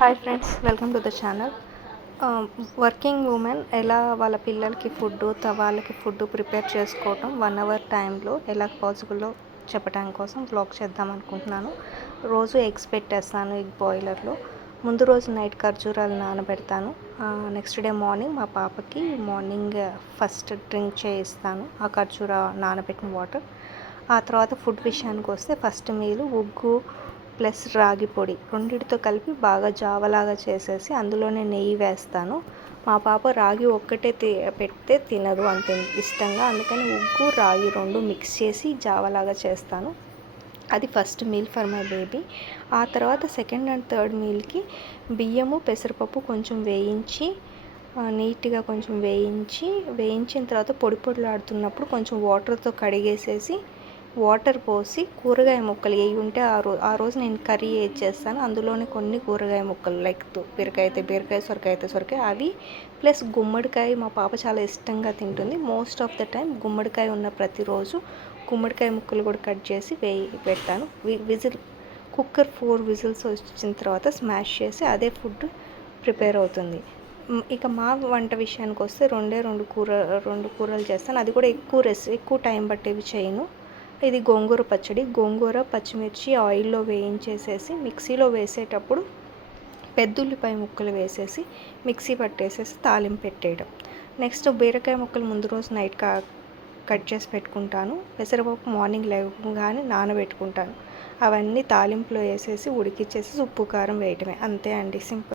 Hi friends, welcome to the channel. Working women ఎలా వాళ్ళ పిల్లలకి వాళ్ళకి ఫుడ్ ప్రిపేర్ చేసుకోవటం 1 అవర్ టైంలో ఎలా పాసిబుల్లో చెప్పడానికి కోసం బ్లాగ్ చేద్దాం అనుకుంటున్నాను. రోజు ఎగ్స్ పెట్టేస్తాను ఎగ్ బాయిలర్లో. ముందు రోజు నైట్ ఖర్జూరాలు నానబెడతాను. నెక్స్ట్ డే మార్నింగ్ మా పాపకి ఫస్ట్ డ్రింక్ చేయిస్తాను ఆ ఖర్జూర నానబెట్టిన వాటర్. ఆ తర్వాత ఫుడ్ విషయానికి వస్తే ఫస్ట్ మీల్ ఉగ్గు ప్లస్ రాగి పొడి రెండింటితో కలిపి బాగా జావలాగా చేసేసి అందులోనే నెయ్యి వేస్తాను. మా పాప రాగి ఒక్కటే పెడితే తినదు అంత ఇష్టంగా, అందుకని ఉగ్గు రాగి రెండు మిక్స్ చేసి జావలాగా చేస్తాను. అది first meal for my baby. ఆ తర్వాత సెకండ్ అండ్ థర్డ్ మీల్కి బియ్యము పెసరపప్పు కొంచెం వేయించి నీట్గా కొంచెం వేయించిన తర్వాత పొడిలాడుతున్నప్పుడు కొంచెం వాటర్తో కడిగేసేసి వాటర్ పోసి కూరగాయ ముక్కలు ఏవి ఉంటే ఆ రోజు నేను కర్రీ ఏది చేస్తాను అందులోనే కొన్ని కూరగాయ ముక్కలు లైక్ బీరకాయ అయితే బీరకాయ, సొరకాయ అయితే సొరకాయ అవి ప్లస్ గుమ్మడికాయ మా పాప చాలా ఇష్టంగా తింటుంది. మోస్ట్ ఆఫ్ ద టైం గుమ్మడికాయ ఉన్న ప్రతిరోజు గుమ్మడికాయ ముక్కలు కూడా కట్ చేసి పెడతాను. కుక్కర్ 4 విజిల్స్ వచ్చిన తర్వాత స్మాష్ చేసి అదే ఫుడ్ ప్రిపేర్ అవుతుంది. ఇక మా వంట విషయానికి వస్తే రెండు కూరలు చేస్తాను. అది కూడా ఎక్కువ టైం పట్టేవి చేయను. ఇది గోంగూర పచ్చడి. గోంగూర పచ్చిమిర్చి ఆయిల్లో వేయించేసేసి మిక్సీలో వేసేటప్పుడు పెద్దుల్లిపాయ ముక్కలు వేసేసి మిక్సీ పట్టేసేసి తాలింపు పెట్టేయడం. నెక్స్ట్ బీరకాయ ముక్కలు ముందు రోజు నైట్ కట్ చేసి పెట్టుకుంటాను. పెసరపప్పు మార్నింగ్ లేవగానే నానబెట్టుకుంటాను. అవన్నీ తాలింపులో వేసేసి ఉడికిచ్చేసి ఉప్పు కారం వేయటమే, అంతే అండి, సింపుల్.